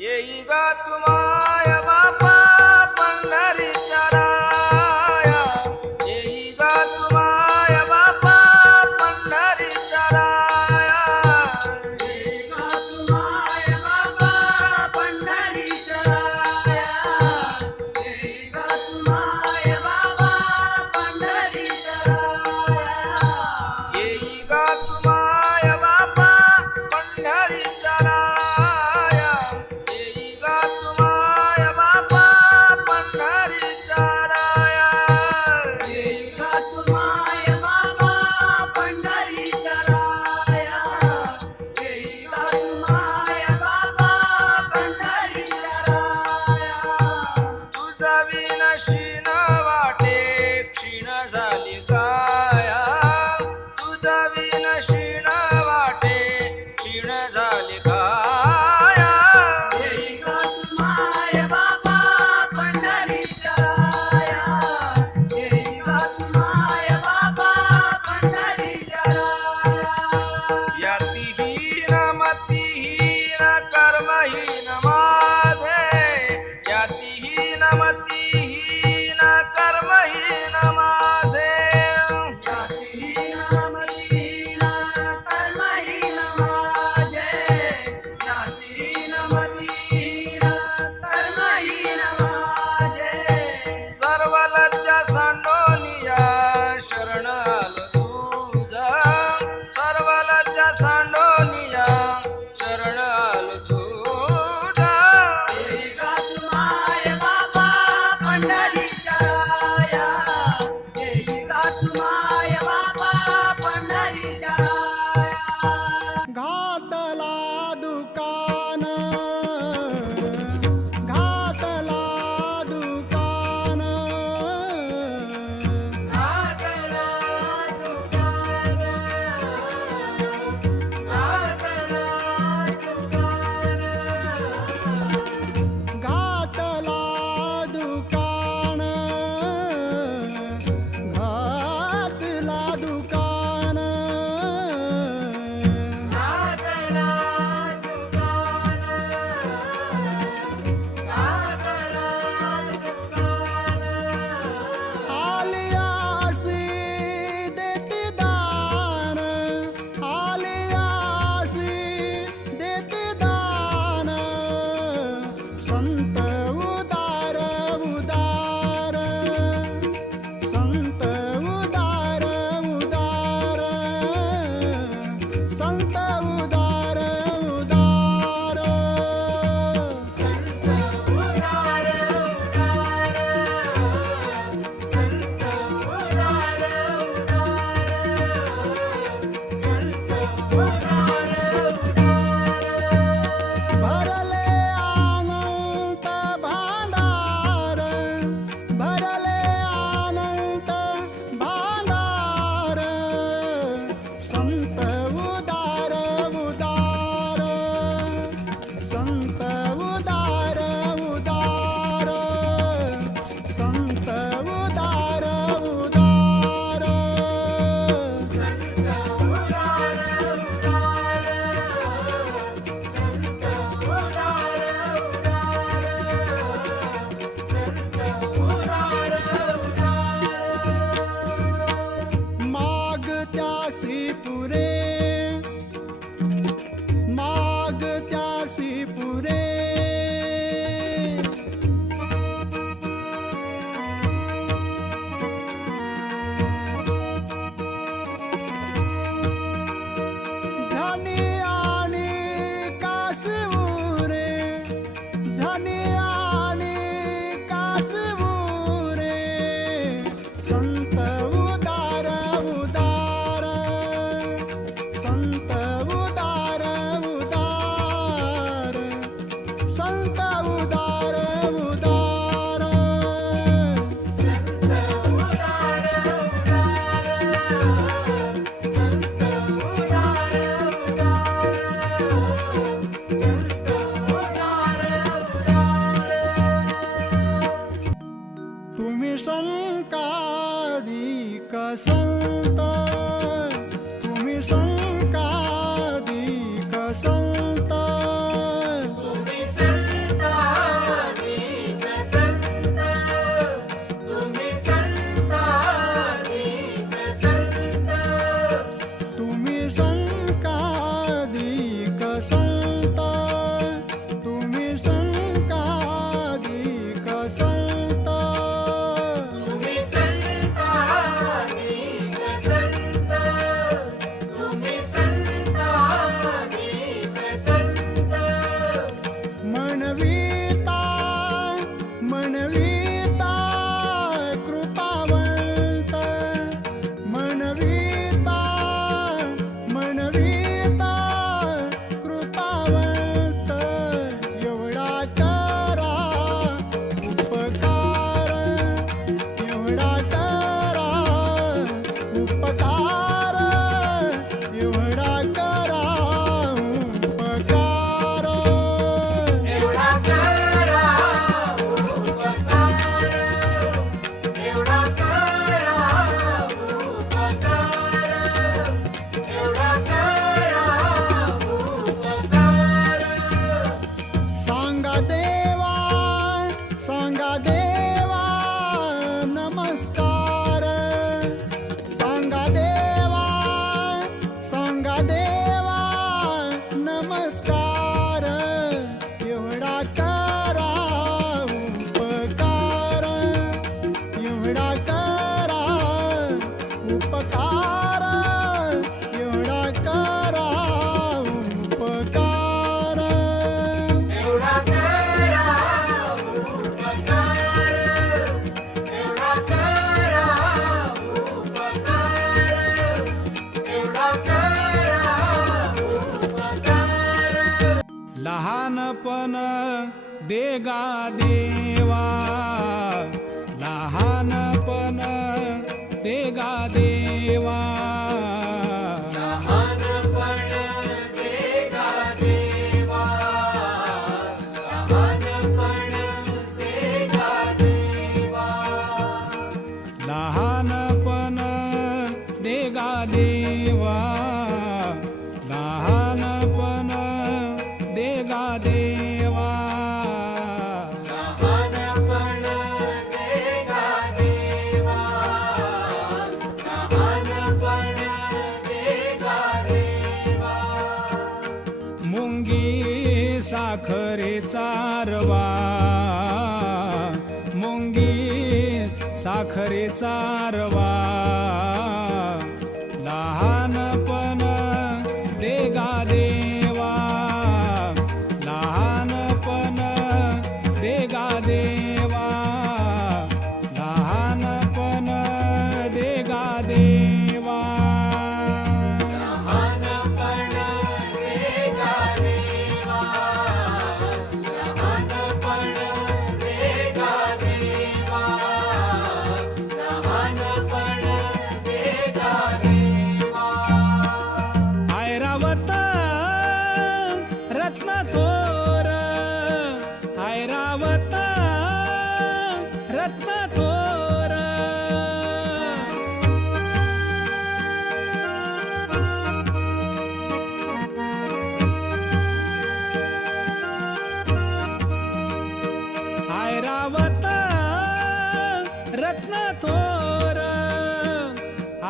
येई गा तुमाय बापा पंढरीच्या राया, येई गा तुमाय बापा पंढरीच्या राया, येई गा तुमाय बापा पंढरीच्या राया, येई गा तुमाय बापा पंढरीच्या राया, येई गा तुमाय बापा पंढरीच्या राया, येई गा तुमाय बापा पंढरीच्या राया, येई गा तुमाय बापा पंढरीच्या राया, येई गा तुमाय बापा पंढरीच्या राया. तुझा विनशीन वाटे क्षीण झाली काया, तुझा विनशीन वाटे क्षीण झाली काया, येई गा तुमाय बापा पंढरीच्या राया, येई गा तुमाय बापा पंढरीच्या राया. यातीहीन मतीहीन कर्महीन माझे, यातीहीन मतीहीन कर्महीन माझे, जातीहीन मतीहीन कर्महीन माझे, जातीहीन मतीहीन कर्महीन माझे. सर्व लज्जा सांडोनिया शरण आलो तुझा, सर्व लज्जा सांडोनिया शरण आलो तुझा, येई गा तुमाय बापा पंढरीच्या राया, येई गा तुमाय बापा पंढरीच्या राया. घातला दुकान, घातला दुकान, घातला दुकान, घातला दुकान, घातला दुकान, घातला दुकान, घातला दुकान, घातला दुकान. आलियासी देती दान, आलियासी देती दान, संत उदार उदार, संत उदार उदार, संत उदार उदार. संत उदार उदार, संत उदार उदार, संत उदार उदार. भरले अनंत भांडार, भरले अनंत भांडार, संत उदार उदार, संत उदार उदार, संत उदार उदार. संत उदार उदार, संत उदार उदार, संत उदार उदार. मागत्यासी पुरे, मागत्यासी पुरे, झणी आणि कासवुरे, झणी आणि कासवुरे, संत उदार उदार, संत उदार उदार, संत उदार उदार. संत उदार उदार, संत उदार उदार, संत उदार उदार. तुम्ही संकादिक संत, तुम्ही संकादिक संत, तुम्ही संत करा उपकार, एवढा करा उपकार, एवढा करा उपकार. एवढा करा उपकार, एवढा करा उपकार, एवढा करा उपकार. लहानपण देगा देवा, लहानपण देगा देवा, लहानपण देगा देवा, लहानपण देगा देवा. लहानपण देगा देवा, लहानपण देगा देवा, लहानपण देगा देवा, लहानपण देगा देवा. मुंगी साखरेचा रवा, मुंगी साखरेचा रवा, लहानपण देगा देवा, लहानपण देगा देवा, लहानपण देगा देवा. लहानपण देगा देवा, लहानपण देगा देवा, लहानपण देगा देवा. ऐरावत रत्न थोर, ऐरावत रत्न थोर, ऐरावत रत्न थोर,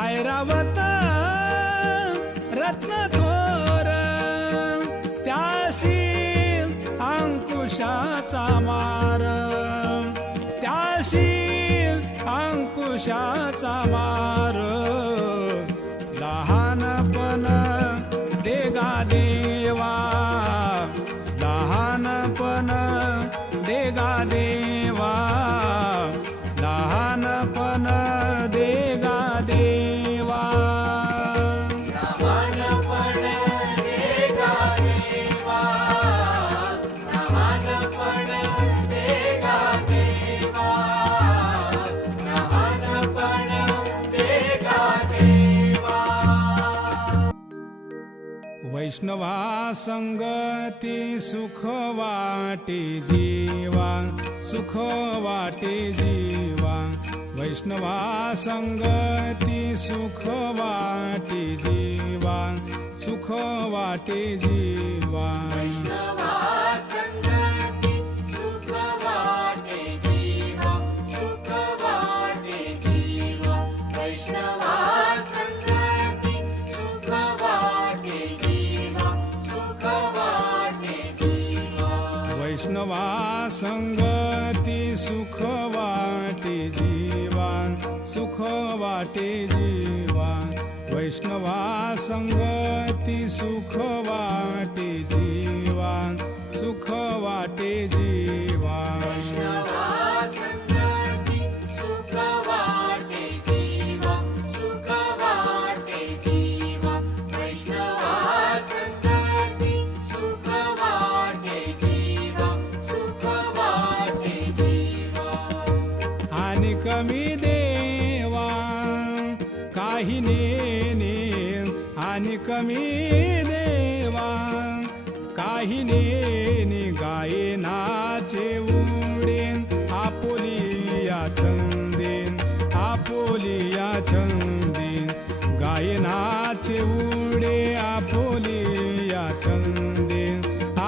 ऐरावत रत्न थोर, त्याशी अंकुशाचा मार, त्याशी अंकुशाचा मार, लहानपण देगा देवा, लहानपण देगा देवा, लहानपण देगा देवा. लहानपण देगा देवा, लहानपण देगा देवा, लहानपण देगा देवा. वैष्णवा संगती सुख वाटे जीवा, सुख वाटे जीवा, वैष्णवा संगती सुख वाटे जीवा, सुख वाटे जीवा. वैष्णवा संगती सुख वाटे जीवा, सुख वाटे जीवा. वैष्णवा संगती सुख वाटे जीवा, सुख वाटे जीवा. वैष्णवा संगती सुख वाटे जीवा, सुख वाटे जीवा, वैष्णवा संगती सुख वाटे जीवा, सुख वाटे जीवा. वैष्णवा संगती सुख वाटे जीवा, सुख वाटे जीवा. वैष्णवा संगती सुख वाटे जीवा, सुख वाटे जीवा. आणि कमी देवा काही नेने, आणि कमी देवा काही नेने, गायनाचे उडेन आपोलिया छंदेन, आपोलिया छंदेन, गायनाचे उडे आपोलिया छंदेन,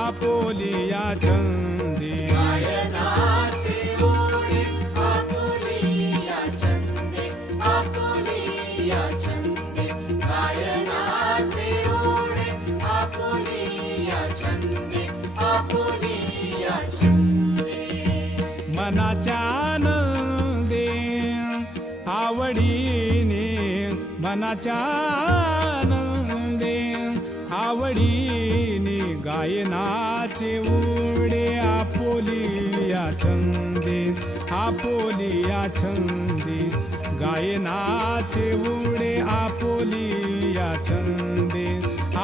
आपोलिया छंदेन. गायनाचे ओढे आपुलिया छंदे, आपुलिया छंदे. गायनाचे ओढे आपुलिया छंदे, आपुलिया छंदे. मनाच्या आनंदे आवडीने मनाच्या आनंदे आवडीने गायनाचे उडे आपोलिया छंदे आपोलिया छंदे गायनाचे उडे आपोलिया छंदे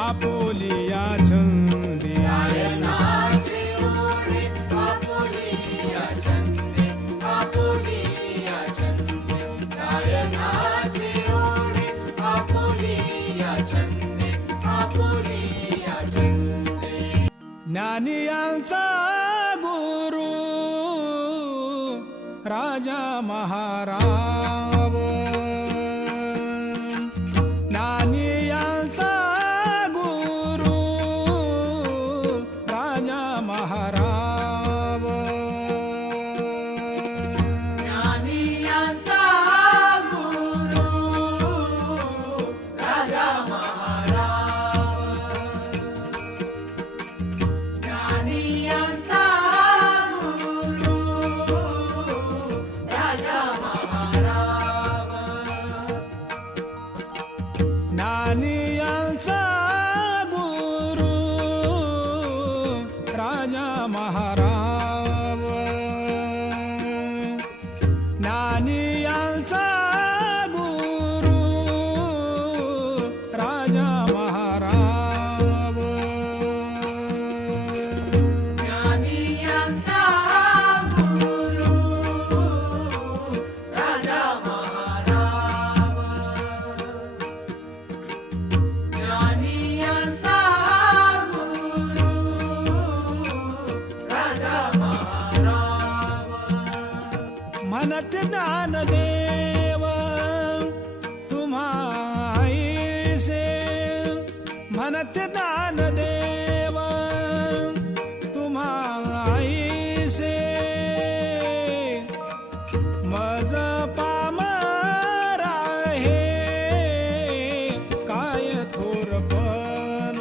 आपोलिया छंदे गायनाचे ओढे आपुलिया छंदे आपुलिया छंदे गायनाचे ओढे आपुलिया छंदे आपुलिया छंदे ज्ञानियांचा गुरु राजा महाराव ज्ञानियांचा गुरु राजा महाराव ज्ञानियांचा गुरु राजा महाराज ज्ञानियांचा गुरु राजा महाराज ज्ञानियांचा गुरु राजा महाराव ज्ञानियांचा गुरु राजा महाराव ज्ञानियांचा गुरु राजा महाराज ज्ञानियांचा गुरु राजा महाराज म्हणत ज्ञानदेव तुम्हाईसे म्हणत ज्ञानदेव तुम्हाईसे मज पामर आहे काय थोरपण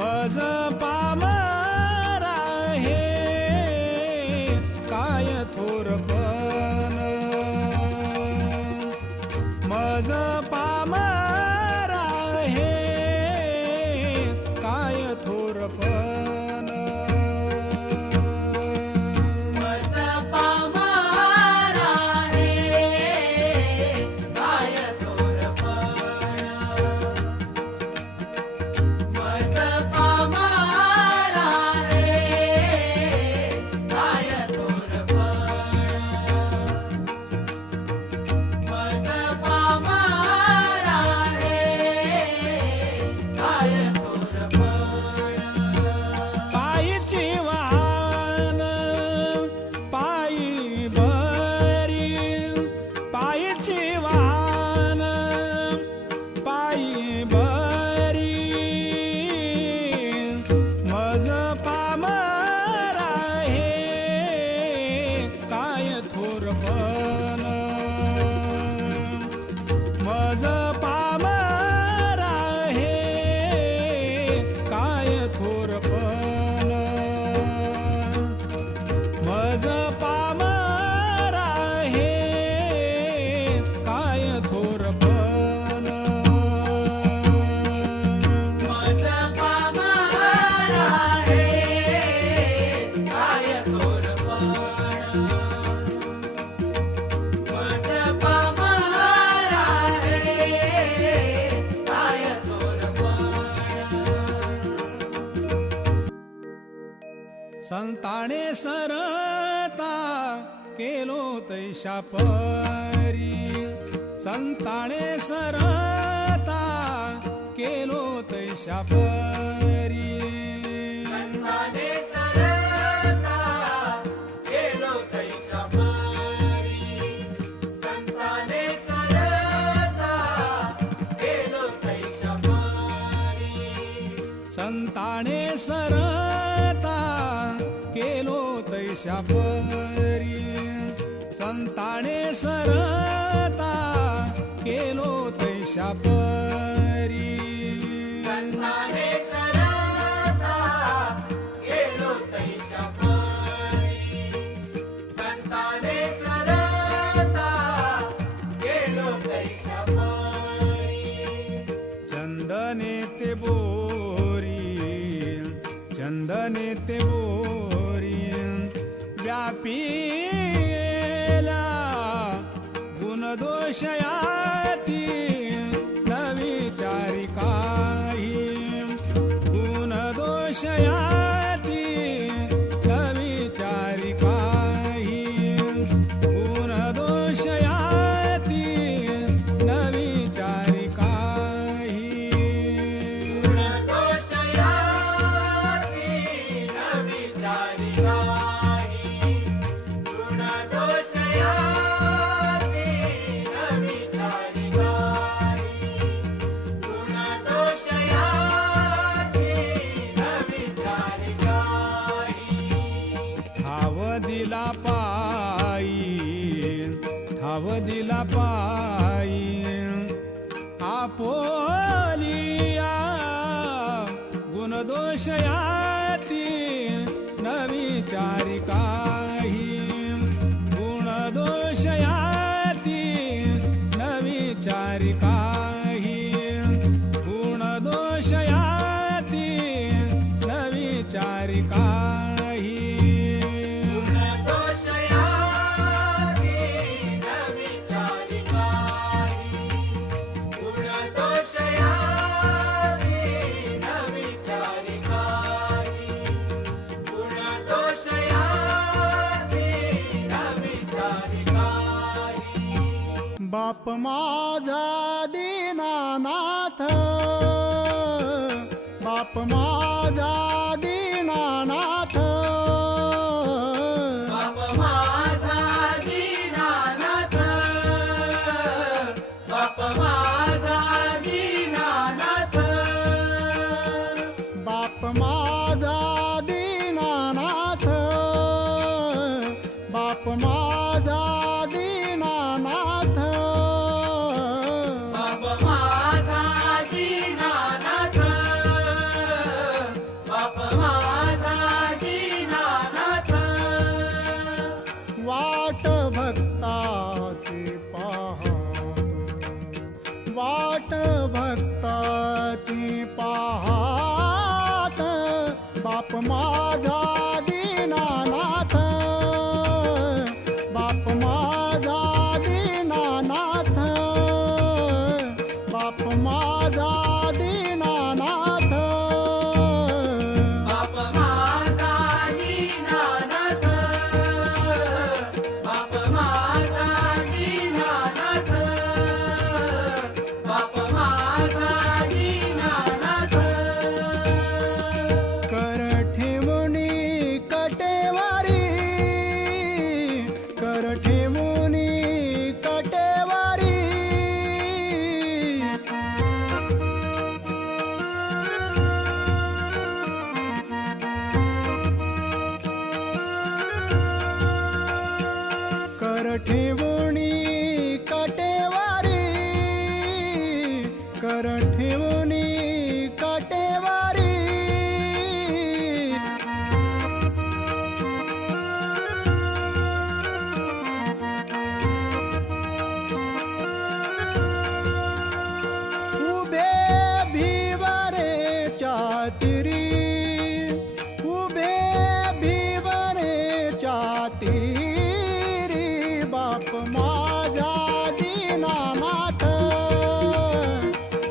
मज पामर आहे काय थोरपण मज पामर आहे काय थोरपण मज पामर आहे काय थोरपण मज पामर आहे काय थोरपण मज पामर आहे काय थोरपण पायीची वाहन पायी बरी पायीची वाहन पायी बरी मज पामर आहे काय थोरपण मज पामर आहे काय थोरपण मज पामर आहे काय थोरपण मज पामर आहे काय थोरपण मज पामर आहे काय थोरपण संताने सरता केलो तैशा परी संताने सरता केलो तैशा परी संताने सरता केलो तैशा परी संताने सरता केलो तैशा परी संताने सरता केलो तैशा परी संताने सरता केलो तैशा परी संताने सरता केलो तैशा परी नेते बोरी व्यापीला गुणदोष याती न विचारी काही गुणदोष याती न विचारी काही गुणदोष याती न विचारी काही गुणदोष याती न विचारी काही गुणदोष याती न विचारी काही गुणदोष याती न विचारी काही ठाव दिला पायी आपोलिया गुणदोष याती न विचारी काही गुणदोष याती न विचारी काही गुणदोष याती न विचारी काही गुणदोष याती न विचारी काही गुणदोष याती न विचारी काही गुणदोष याती न विचारी काही बाप माझा दीनानाथ बाप माझा दीनानाथ बाप माझा दीनानाथ बाप माझा दीनानाथ बाप माझा दीनानाथ बाप माझा दीनानाथ बाप माझा दीनानाथ बाप माझा दीनानाथ वाट भक्ताची पाहत वाट भक्ताची पाहत बाप माझा दीनानाथ बाप माझा दीनानाथ बाप माझा दीनानाथ बाप माझा दीनानाथ बाप माझा दीनानाथ बाप माझा दीनानाथ कर ठेवणी कटेवारी कर ठेवणी कटेवारी कर ठेवणी कटेवारी कर ठेवणी कटेवारी उभे भिवरे चातिरी उभे भिवरे चातिरी बाप माझा दीनानाथ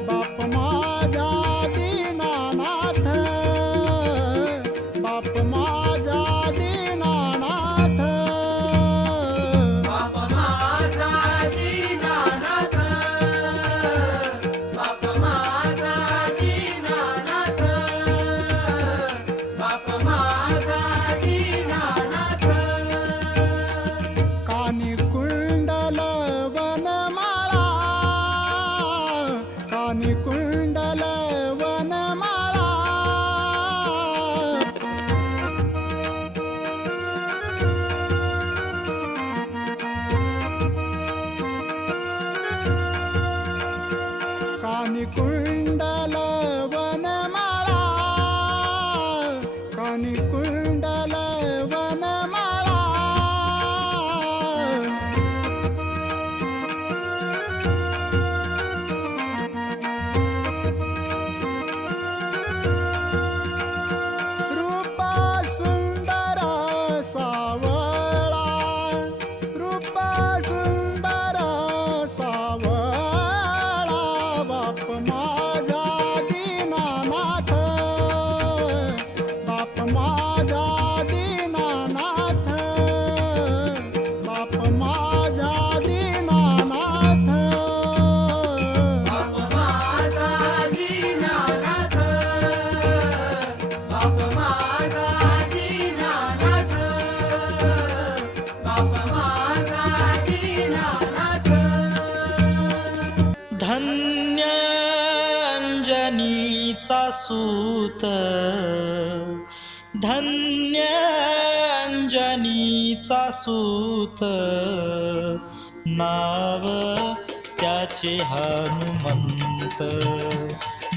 बाप माझा दीनानाथ बाप माझा दीनानाथ बाप माझा दीनानाथ बाप माझा दीनानाथ बाप माझा दीनानाथ कानी कुंडल वनमाळा कानी कुंडल वनमाळा कानी कुंडल वनमाळा कानी कुंडल वनमाळा रूपा धन्य अंजनीचा सूत नाव त्याचे हनुमंत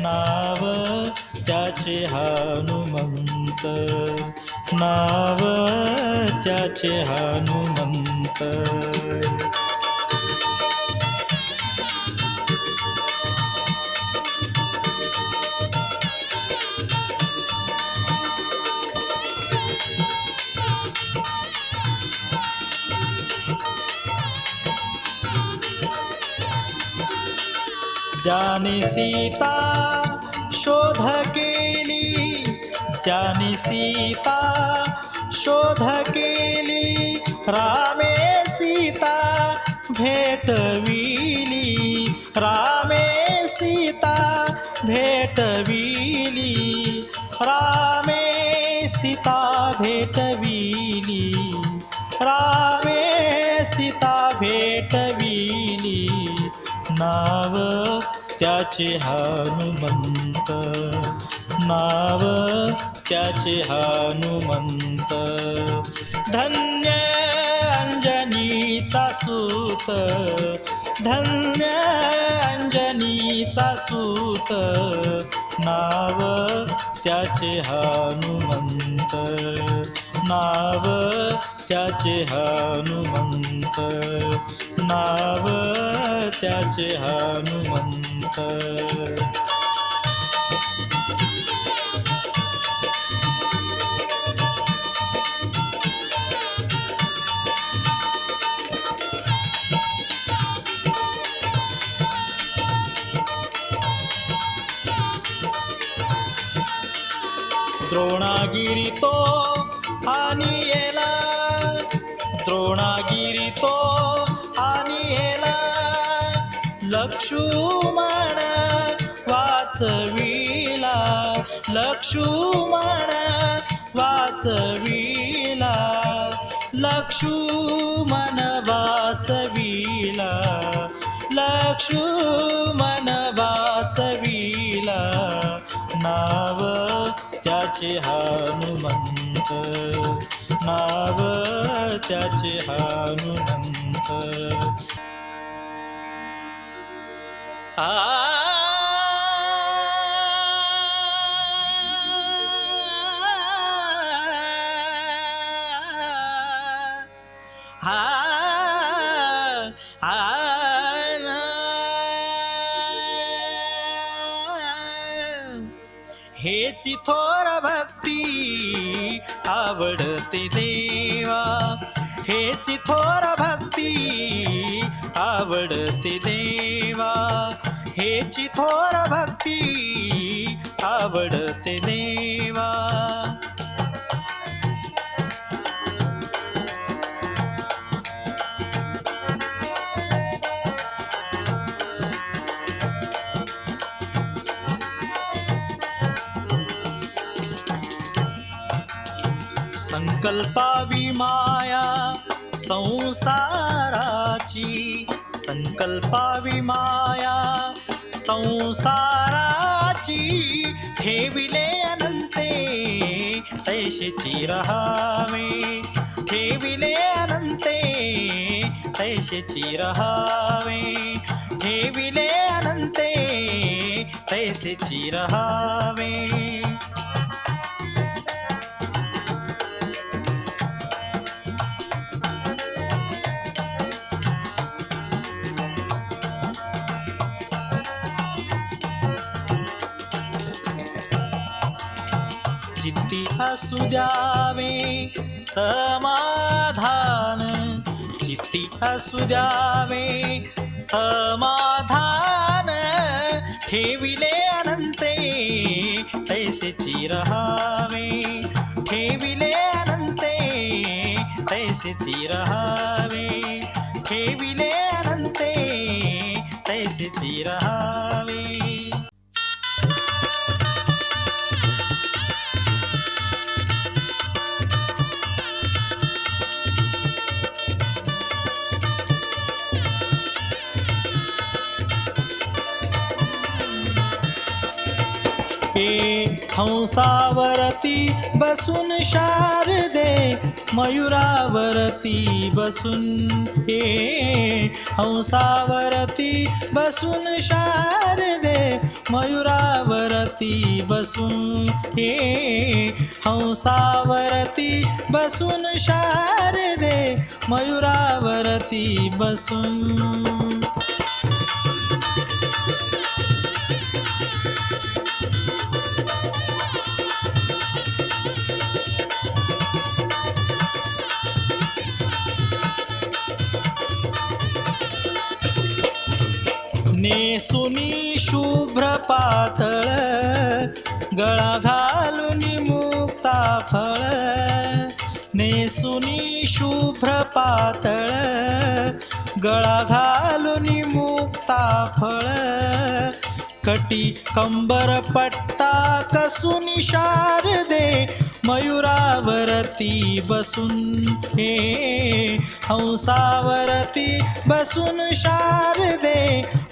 नाव त्याचे हनुमंत नाव त्याचे हनुमंत ज्याने सीता शोध केली ज्याने सीता शोध केली रामे सीता भेटविली रामे सीता भेटविली रामे सीता भेटविली रामे सीता भेटविली नाव त्याचे हनुमंत नाव त्याचे हनुमंत धन्य अंजनीचा सूत धन्य अंजनीचा सूत नाव त्याचे हनुमंत नाव त्याचे हनुमंत नाव त्याचे हनुमंत द्रोणागिरी तो आणिला द्रोणागिरी तो आणिला लक्ष्मण वाचविला लक्ष्मण वाचविला लक्ष्मण वाचविला लक्ष्मण वाचविला नाव त्याचे हनुमंत नाव त्याचे हनुमंत हेची थोर भक्ती आवडते देवा हेची थोर भक्ती आवडते देवा हेची थोर भक्ती आवडते देवा संकल्पावी माया संसाराची संकल्पावी माया संसाराची ठेविले अनंते तैशीची रहावे ठेविले अनंते तैशीची रहावे ठेविले अनंते तैशीची रहावे चित्ती असू द्यावे समाधान चित्ती असू द्यावे समाधान ठेविले अनंते तैसेची रहावे ठेविले अनंते तैसेची रहावे ठेविले अनंते तैसेची रहावे हंसावरती बसून शारदे मयुरावरती बसून हंसावरती बसून शारदे मयुरावरती बसून हंसावरती बसून शारदे मयुरावरती बसून नेसुनी शुभ्र पातळ गळा घालून मुक्ता फळ नेसुनी शुभ्र पातळ गळा घालून मुक्ता फळ कटी कंबर पट्टा कसून शारदे मयुरावरती बसून हंसावरती बसून शारदे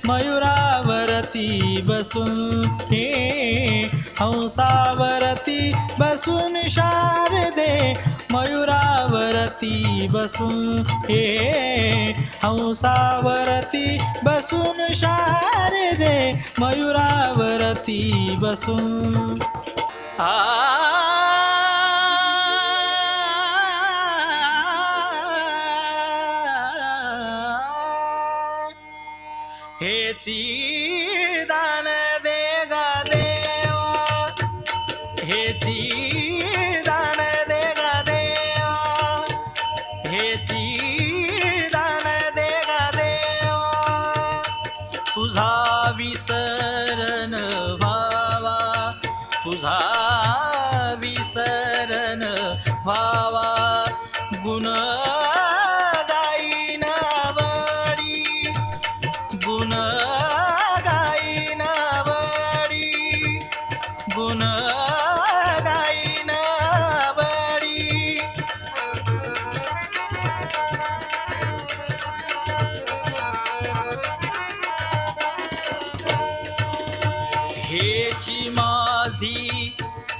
मयुरावरती बसून हंसावरती बसून शारदे मयुरावरती बसून हंसावरती बसून शारदे मयुरावरती बसून हेची दान दे गा देवा हेची दान दे गा देवा हेची दान दे गा देवा तुझा विसरण व्हावा तुझा विसरण व्हावा गुण गाईन आवडी गुण गाईन आवडी गुण गाईन आवडी हेची माझी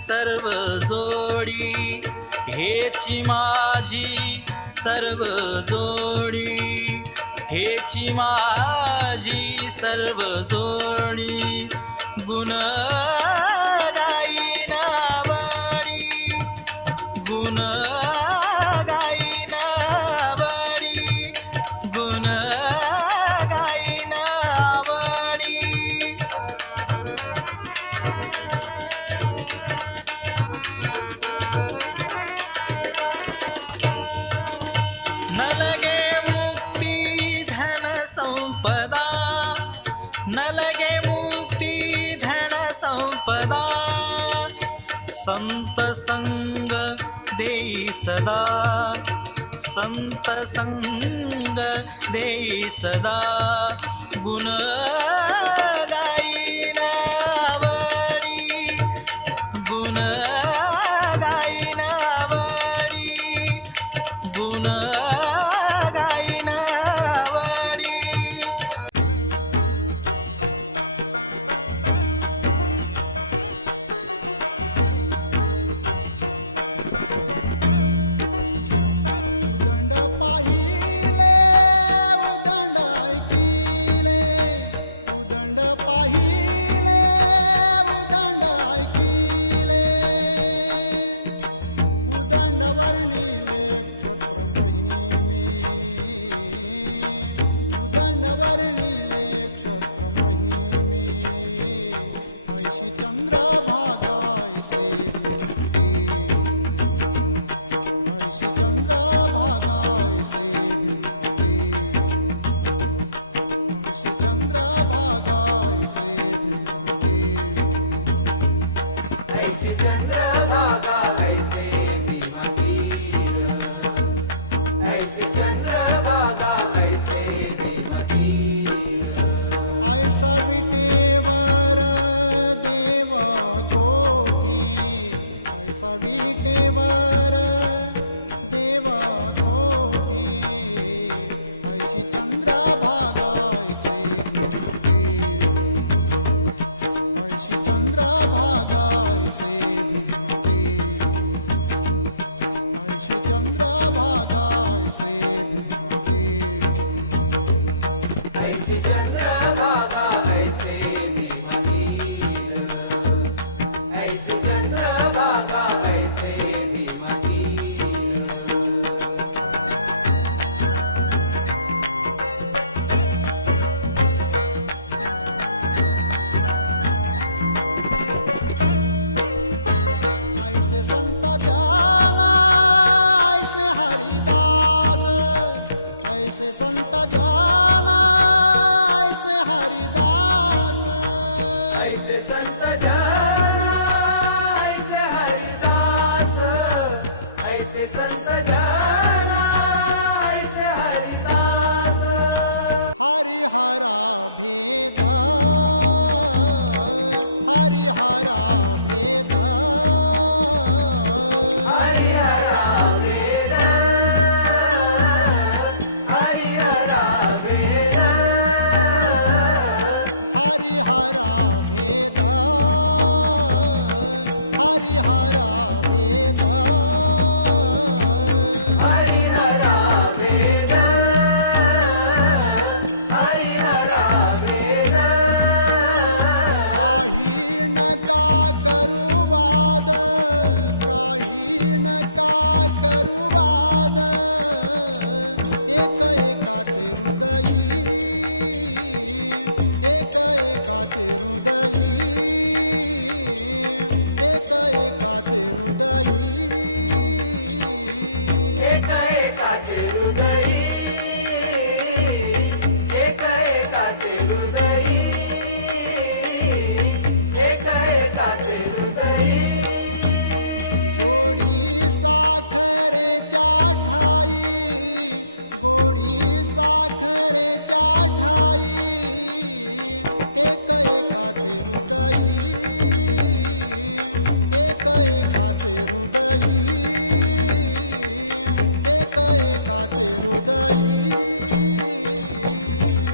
सर्व जोडी हेची माझी सर्व जोडी हेची माझी सर्व जोडी गुण गाईन आवडी गुण गाईन आवडी गुण गाईन आवडी नलगे मुक्ती धन संपदा नलगे मुक्ती धन संपदा संत संग देई सदा संत संग देई सदा गुण गाईन आवडी गुण गाईन आवडी गुण गाईन आवडी ऐसे चंद्रभागा ऐसे भीमा तीर ऐसे चंद्रभागा ऐसे भीमा तीर ऐसी चंद्रभागा ऐसे भीमतीर ऐसी चंद्रभागा ऐसे भीमतीर ऐसे संत जन ऐसे हरिदास ऐसे संत जन ऐसे हरिदास हरिहरा वेद हरिहरा वेद हरिहरा वेद हरिहरा वेद एक एकाचे हृदयी एक एकाचे हृदयी एक एकाचे हृदयी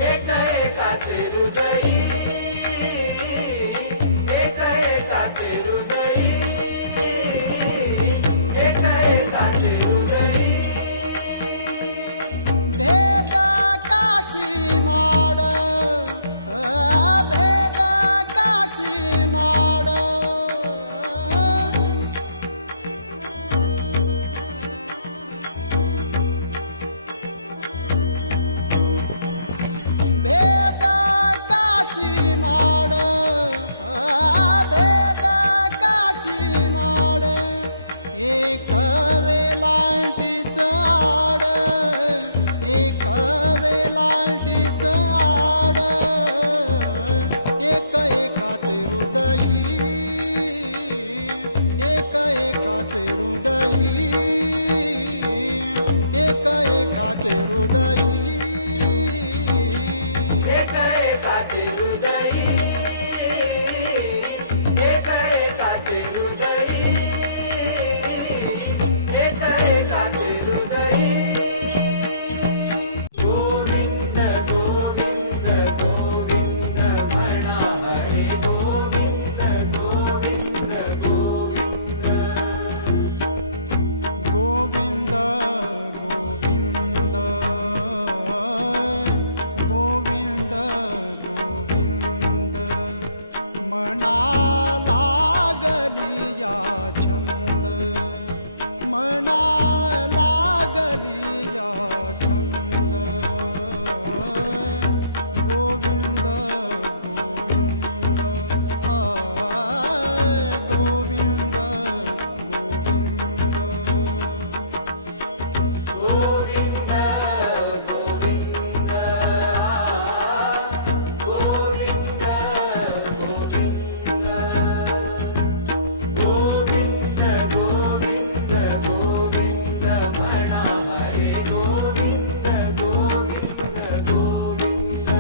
एक एकाचे हृदयी एक एकाचे हृदयी एक एकाचे हृदयी एक एकाचे हृदयी एक एकाचे हृदयी एक एकाचे हृदयी गोविंद गोविंद गोविंद म्हणा हरे गोविंद गोविंद गोविंद गोविंद गोविंद गोविंद गोविंद गोविंद गोविंद म्हणा हरे गोविंद गोविंद गोविंद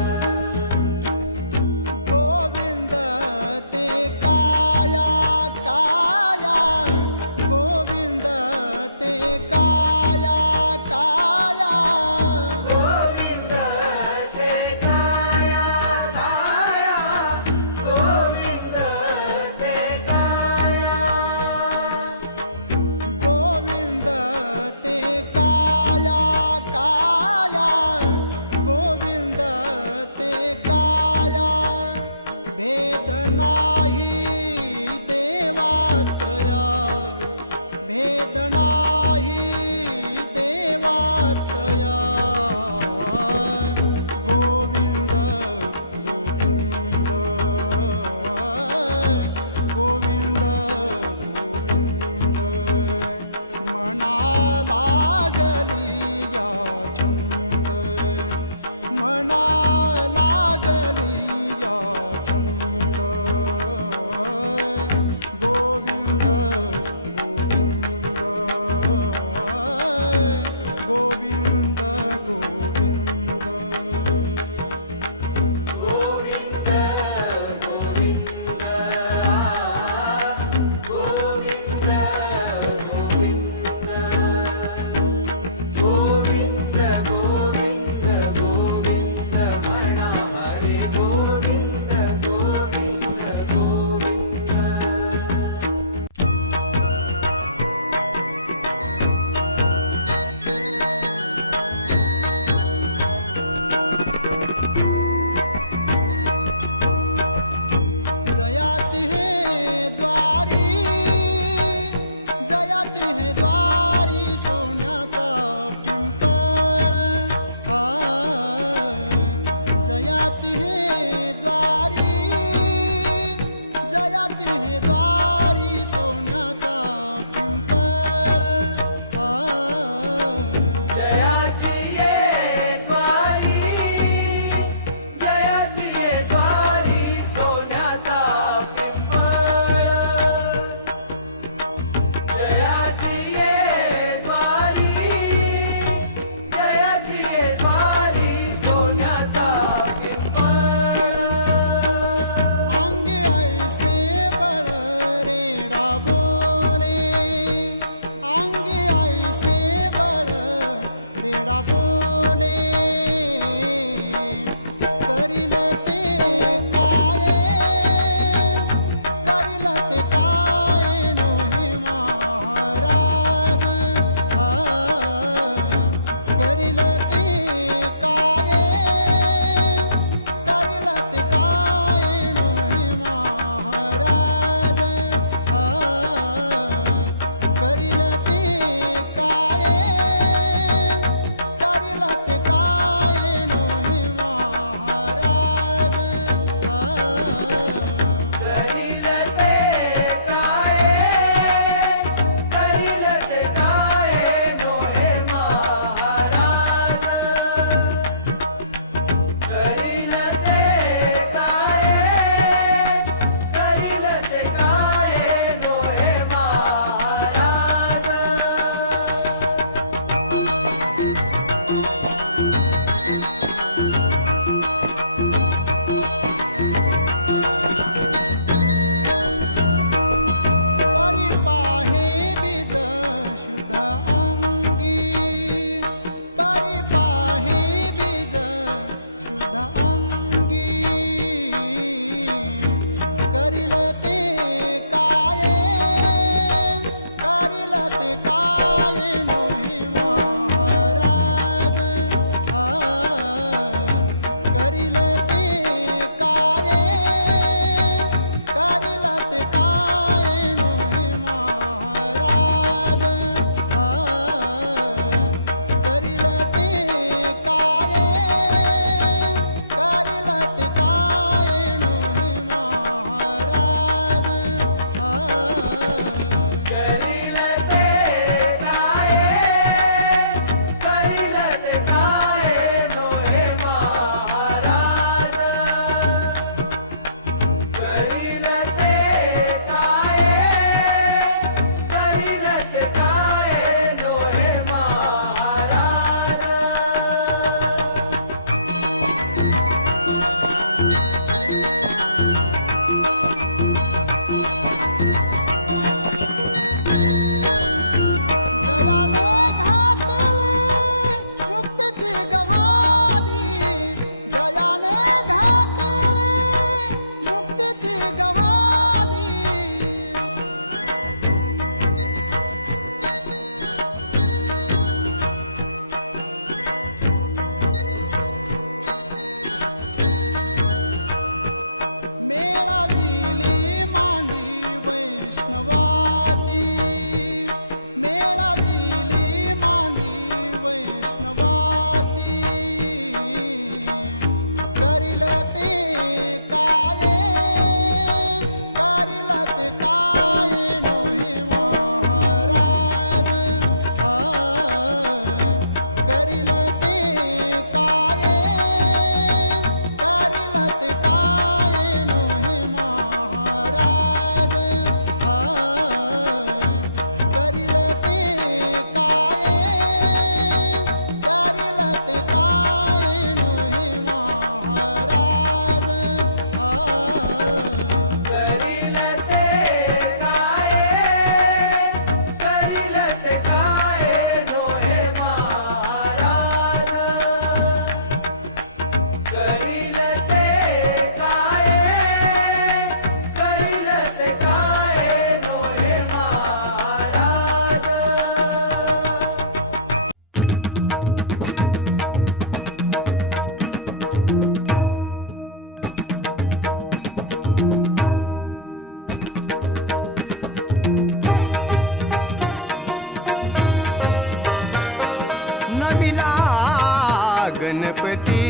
गणपती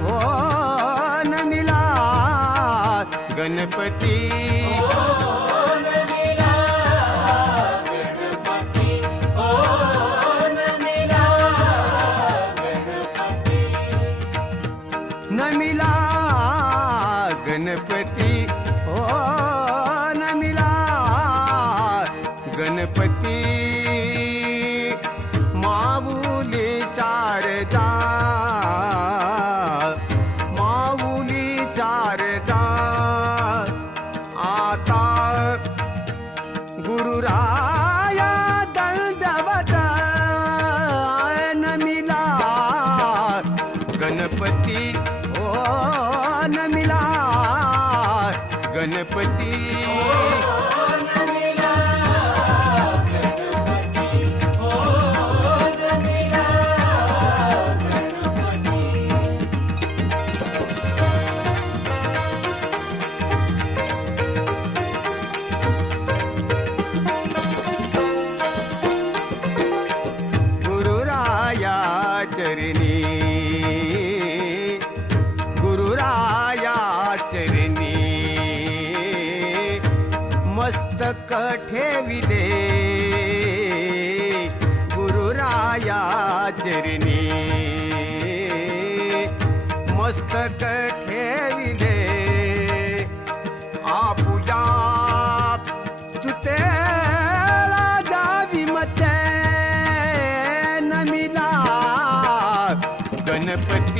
हो नमिला गणपती नमिला गणपती हो नमिला गणपती माऊली शारदा माऊली शारदा आता गुरुराया दंडवत नमिला गणपती ओ नमिला गणपती गुरुराया चरणी गुरुराया चरणी मस्तक ठेविले गुरुराया चरणी मस्तक ठेविले आपुया स्तुतेला जावी मते नमिला गणपती